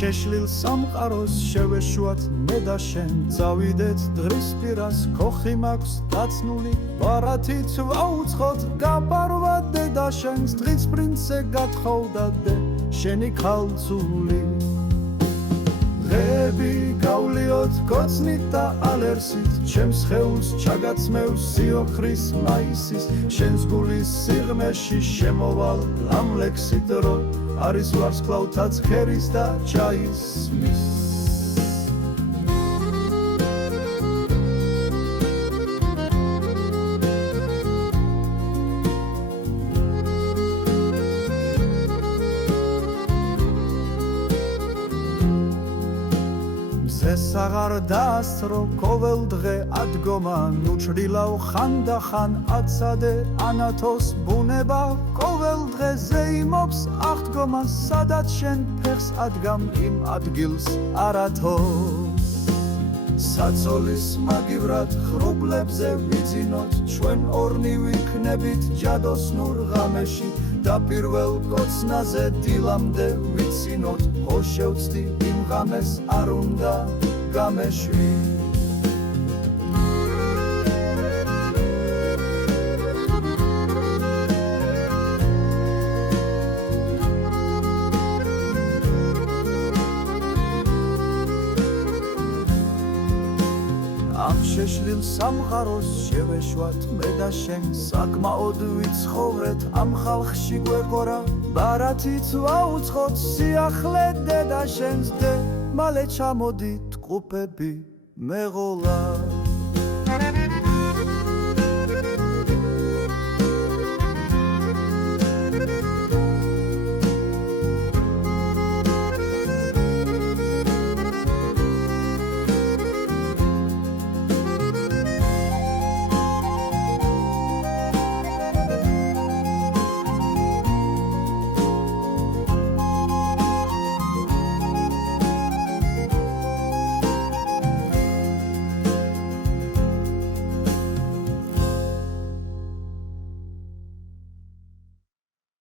შეშლილ სამყაროს შევეშვათ მე და შენ წავიდეთ დღის პირას ქოხი მაქვს დაცნული ბარათით ვაუცხოთ გაბარვა დედა შენს დღის პრინცე გათხოვდა დე შენი ქალწული დღეები გავლიოთ კოცნით და ალერსით ჩემს ხეულს ჩაგაცმევს სიოხრის მაისის შენს გულის სიღმეში შემოვალ ლამლექსით რო არის ვარსკვლავთა ცხერის და ჩაის მის საღარ დაასწრო ყოველ დღე ადგომა ნუჩრილავ ხანდახან აცადე ანათოს ბუნება ყოველ დღე ზეიმობს აღდგომა სადაც შენ ფეხს ადგამ იმ ადგილს არათოს საწოლის მაგივრად ხრუბლებზე ვიძინოთ ჩვენ ორნი ვიქნებით ჯადოსნურ ღამეში და პირველ კოცნაზე დილამდე ვიცინოთ ხო შევწდი იმ ღამეს არ უნდა გამეშვი ამ შეშლილ სამყაროს შევეშვათ მე და შენ საკმაოდ ვიცხოვრეთ ამ ხალხში გვეყორა ბარათით ვაუცხოთ სიახლე დედა შენს დე მალე ჩამოდით ყუფები მეღოლა